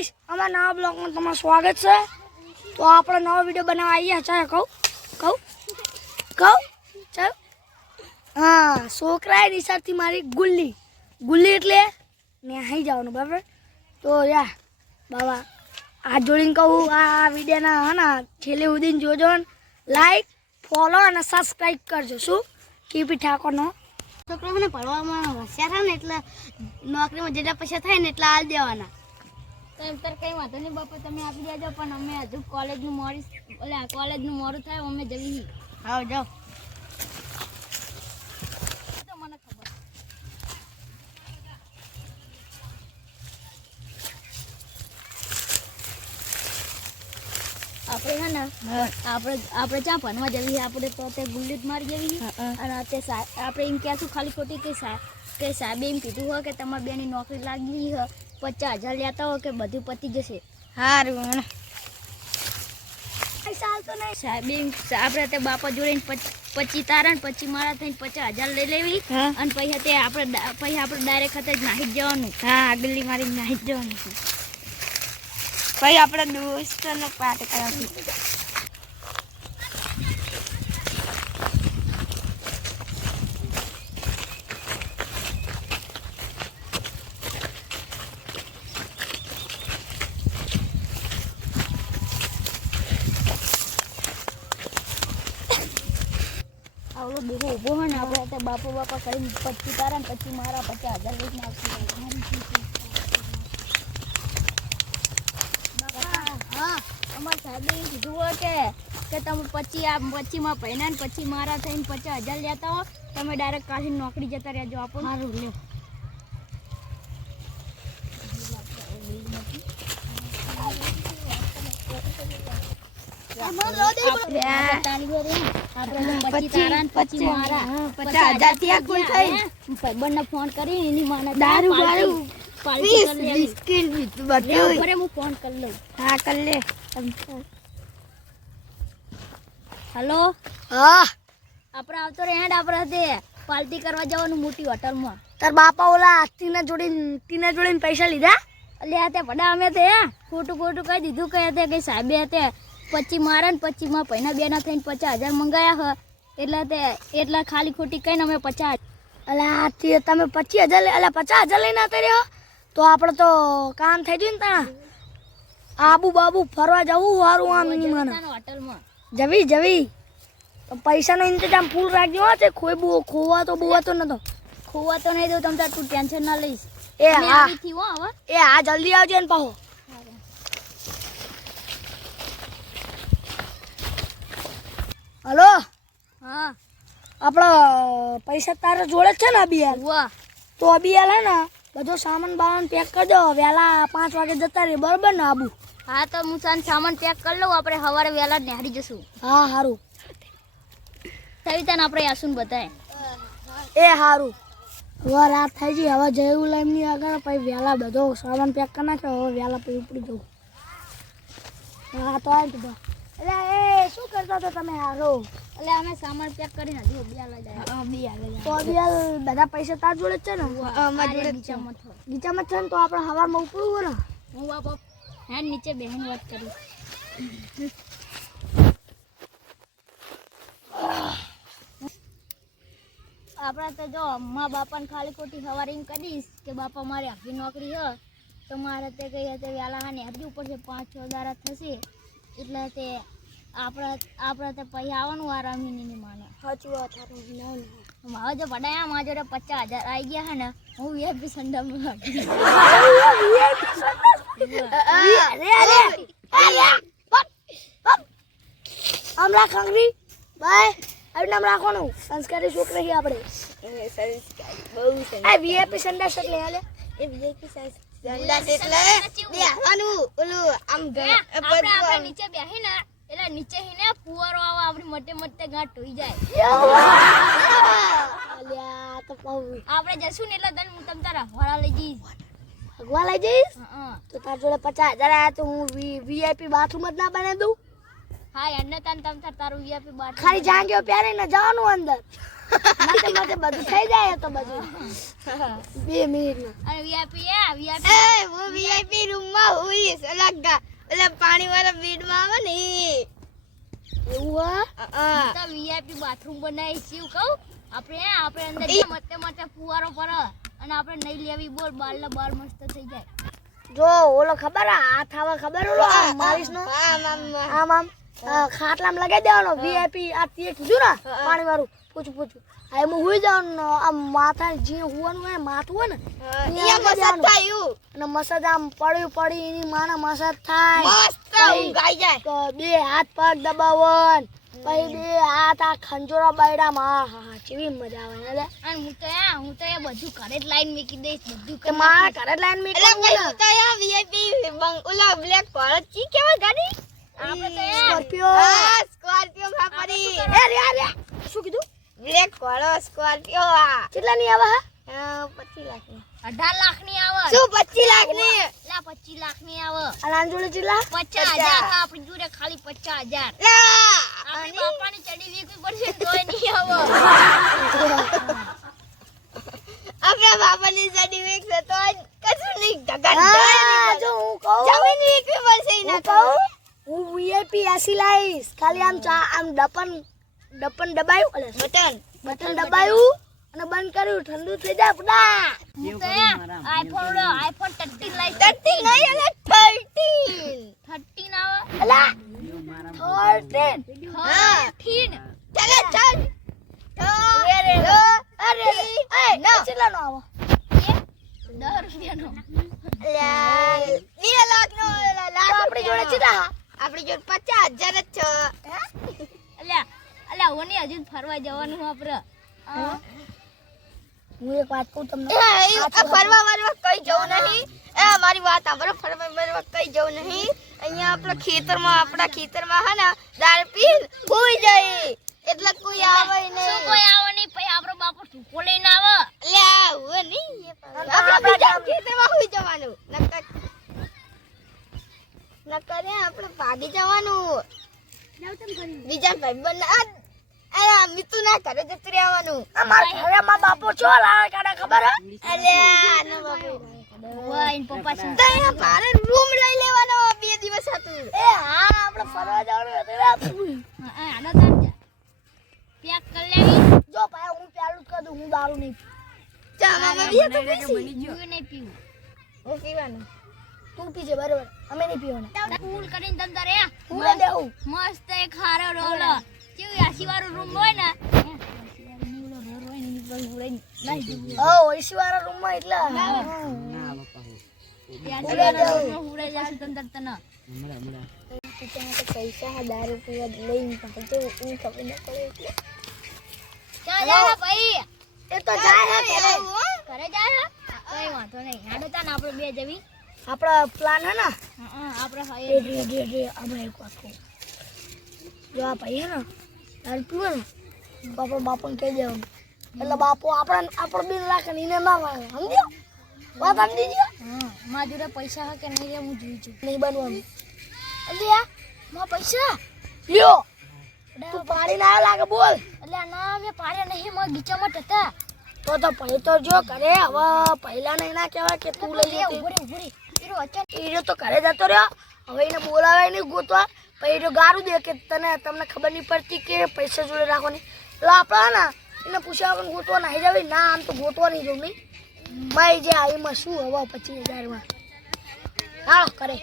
Guys અમારા નવા બ્લોગમાં તમારું સ્વાગત છે। તો આપણે નવો વિડિયો બનાવવા આવ્યા છે। કહું ચાલ હા છોકરાએ નિશાળથી મારી ગુલ્લી એટલે ને અહીં જવાનું બરાબર। તો યા બાબા આ જોડીને કહું આ વિડીયોના હે ને છેલ્લે સુધી જોજો, લાઈક ફોલો અને સબસ્ક્રાઈબ કરજો। શું કેપી ઠાકોરનો છોકરાઓને ભણવામાં હોશિયાર થાય ને એટલે નોકરીમાં જેટલા પૈસા થાય ને એટલા આલ દેવાના। તો એમ તો કંઈ વાંધો નહીં બાપા, તમે આપી દેજો, પણ અમે હજુ કોલેજનું મોડું થાય અમે જવી। હા જાઓ તો મને ખબર આપણે હે ને આપણે ચા ભણવા જવી, આપણે તો તે ગુલ્લી જ મારી જવી અને તે આપણે એમ કહેશું ખાલી ખોટી કે સાહેબે એમ કીધું હોય કે તમારા બેની નોકરી લાગી હોય, 50,000 લેતા હોય કે બધું પતી જશે। સારું ચાલ તો નહીં સાહેબે આપણે તે બાપા જોડે 25 તારા ને 25 મારા થઈને 50,000 લઈ લેવી અને પૈસા તે આપણે ડાયરેક્ટ ખાતે જ નાહી જ જવાનું। હા ગુલ્લી મારી નાહી જ જવાનું છે ભાઈ, આપણે દોસ્તોને પાર્ટ કરવાની। આવડો દેખો ઊભો હોય ને આપણે તે બાપા કરીને 25 તારા ને 25 મારા 50,000 લઈને આવશું। હા અમારા સાહેબે એમ કીધું હોય કે તમે 25 માં પહેલા ને 25 મારા થઈને 50,000 લેતા હો, તમે ડાયરેક્ટ કાઢીને નોકરી જતા રહેજો। આપો સારું લ્યો ફોન કરી એની માને દારૂ ફોન કરી લઉં। હા કર લે। હેલો હા આપણે આવતો રેડ આપણે તે પાર્ટી કરવા જવાનું મોટી હોટલમાં। તાર બાપા ઓલા તીના જોડીને પૈસા લીધા? અલ્યા તે પડા અમે તે ખોટું કહી દીધું કે સાહેબે તે 25 મારા ને 25 માં પૈના બેના થઈને 50,000 મંગાયા હ, એટલે ખાલી ખોટી કહીને અમે 50। અલા તમે 25,000 લઈને આવતા રહ્યો તો આપણે તો કામ થઈ ગયું ને ત્યાં આબુ બાબુ ફરવા જવું સારું આમ નહીં મને હોટલમાં જવી તો પૈસાનો ઇંતજામ ફૂલ રાખજો હો, તે ખોવા તો નતો નહીં દઉં તમ તાર તું ટેન્શન ના લઈશ। એ હા હો હવે એ હા જલ્દી આવજો ને પાહો। હલો હા આપણા પૈસા તારા જોડે જ છે ને અબિયાલ? વાહ તો અબિયાલ હે ને બધો સામાન પેક કરી દો, વહેલા 5 વાગે જતા રહે બરાબર ને આબુ? હા તો હું સામાન પેક કરી લઉં, આપણે સવારે વહેલા નિહાળી જશું। હા સારું તને આપણે આસુન બતાય એ સારું। હવે રાત થઈ ગઈ, હવે જયું લાઈમની આગળ પછી વહેલા બધો સામાન પેક કરી નાખ્યો, હવે વહેલા પછી ઉપડી જવું। હા તો આવી કીધો એટલે એ શું કરતા હતા તમે? હારો એટલે અમે સામાન પેક કરીને હજુ બિયાલ જાય તો અબિયાલ બધા પૈસા તાર જોડે જ છે ને? ગીચામાં છે ને? તો આપણે સવારમાં ઉપડવું હોય ને? હું બાપા હેન્ડ નીચે બેહીને વાત કરું। આપણે તો જો મા બાપાને ખાલી ખોટી સવારે એમ કહીશ કે બાપા મારે આખી નોકરી હ તો મારે તે કહીએ તે વહેલા હાને હજી ઉપર છે 5-6 દાડા થશે, એટલે તે આપણે તે પૈસા આવવાનું આ રમીની માને સાચું વાત હવે જો પડાયા મારા જોડે 50,000 આવી ગયા હે ને, હું વીઆઈપી સંડામાં આમ રાખ અંગરી બાય આવી નામ રાખવાનું, સંસ્કારી છોકરા છીએ આપણે। વીઆઈપી સંડાસ એટલે હાલે એ વીઆઈપી સંડાસ એટલે બેહવાનું ઓલું આમ આપણે નીચે બેહી ને એટલે નીચે હીને ફુવારો આવે, આપણી મોટે ગાંઠ ધોઈ જાય। અલ્યા તો આપણે જશું ને એટલે તને હું તમ તારા હવાળા લઈ જઈશ। ભગવા લઈ જઈશ હા તો તાર જોડે 50,000 આયા તો હું વીઆઈપી બાથરૂમ જ ના બનાવી દઉં? હા એને તમ તારું વીઆઈપી બાર ખાલી જાંગીઓ પહેરીને જવાનું અંદર, માથે બધું થઈ જાય તો બધું 2 મિનિટમાં। અને વીઆઈપી રૂમમાં હોઈશ ઓલા પાણી વાળા બેડમાં આવે ને એવું હા તો વીઆઈપી બાથરૂમ બનાવીશું કહું આપણે અંદર મતે ફુવારો પર અને આપણે નહીં લેવી બોલ બાર મસ્ત થઈ જાય. જો ઓલો ખબર હાથ આવે ખબર ઓલો મારીશ નો આમ ખાટલામાં લગાઈ દેવાનો વીઆઈપી આ તે કીધું ને પાણી વાળું પૂછું આ એમાં હુઈ જવાનું આમ માથા જે હુવાનું હોય માથું હોય ને અહીંયા મસાજ થાય અને મસાજ આમ પડી એની માને મસાજ થાય મસ્ત ઊંઘ આઈ જાય તો બે હાથ પગ દબાવન પછી બે હાથ આ ખંજોરા બાયડામાં હા કેવી મજા આવે ને અને હું તો એ બધું ઘરે જ લાઈન મૂકી દઈશ બધું કે મારા ઘરે લાઈન મે એટલે ભાઈ હું તો યાર વીઆઈપી ઓલા બ્લેક કોલર કી કેવા ગાડી આપણે તો સ્કોર્પિયો હા સ્કોર્પિયો વાપરી રે શું કીધું બ્લેક કોલર સ્કોર્પિયો આ કેટલાની આવે હા 25 લાખની 18 લાખની આવે શું 25 લાખની લા 25 લાખની આવે આના જોડે કેટલા 50,000 આપણી જોડે ખાલી 50,000 લા આપણી બાપાની ચડી વીકવી પડશે તોય નહીં આવે આપણા બાપાની સાડી વેચે તો કશું નહીં ઢગન હા જો હું કહું જમીન વેચવી પડશે હું એના કહું હું વીઆઈપી એસી લાઈશ ખાલી આમ ડપન દબાયું અલે બટન દબાયું અને બંધ કર્યું ઠંડુ થઈ જાય પડા હું તો આઈફોન 13 લાઈશ 13 નહીં એટલે 13 13 આવે અલા 13 હા 13 ચાલે ચાલ અરે કેટલાનો આવો 10 રૂપિયાનો 2 લાખનો લાખ આપણી જોડે કેટલા આપણી જોડે 50,000 જ છે અલ્યા ઓની હજુ ફરવા જવાનું આપણે હું એક વાત કહું તમને ફરવા વરવા કઈ જવું નહીં મારી વાત સાંભળો ફરવા વરવા કઈ જવું નહીં અહીંયા આપણા ખેતરમાં હે ને દાળ પી હોઈ જાય એટલે કોઈ આવે નહીં શું કોઈ આવે નહીં પછી આપણો બાપો સુકો લઈને આવે લે આવો નહીં આપણે બીજા ખેતરમાં હોઈ જવાનું નકર આપણે ભાગી જવાનું બીજા ભાઈબંધ મિતુના ઘરે જતું રહેવાનું અમારા ઘરે માં બાપો છો લાવે કાડા ખબર હે અલ્યા ના બાપુ વાઈન પપ્પા શું તો અહીંયા મારે રૂમ લઈ લેવાનો 2 દિવસ હતું એ હા આપણે ફરવા જવાનું હતું આનો તાર પેક કરી લેવી જો ભાઈ હું પેલું જ કહું હું દારૂ નહીં ચા મામા બી તો પીસી હું નહીં પીવું હું પીવાનું તું પીજે બરોબર અમે નહીં પીવાના કૂલ કરીને તંતર એ હું લઈ દેવું મસ્ત એક હારો રોલો કેવું આસી વાળો રૂમ હોય ને ઓ ઓઈસી વાળા રૂમ માં એટલે પૈસા દારૂ પીવા લઈને ભાગતો હું ખબર ન પડે એટલે એ તો જાય હે ઘરે જાય કઈ વાંધો નહીં હાડો તા ને આપણે બે જવી આપણા પ્લાન હે ને આપણે આપણે એક વાત કહું જો આ ભાઈ હે ને દારૂ પીવે ને તો આપણે બાપુને કહી દેવાનું એટલે બાપુ આપણો બિલ રાખે ને એને ના વાગે સમજ્યો વાત સમજી ગયો મારા જોડે પૈસા હે કે નહીં રે હું જોઈ છું નહીં બનવાનું એટલે મારા પૈસા લ્યો તું પાડીને આવ્યો લાગે બોલ એટલે ના મેં પાડ્યા નહીં મારા ગીચામાં હતા તો પછી તો જો કરે હવે પહેલા નહીં ના કહેવાય કે તું લઈ જતી ઉભરી એરો અચાનક એ તો ઘરે જતો રહ્યો હવે એને બોલાવે નહીં ગોતવા પછી એ ગારું દે કે તમને ખબર નહીં પડતી કે પૈસા જોડે રાખવાની એટલે આપણે ને એને પૂછ્યા વગર ગોતવા નાહી જાવી ના આમ તો ગોતવા નહીં જવું નહીં મારી જે આવીમાં શું હવે 25,000 માં હાલો કરે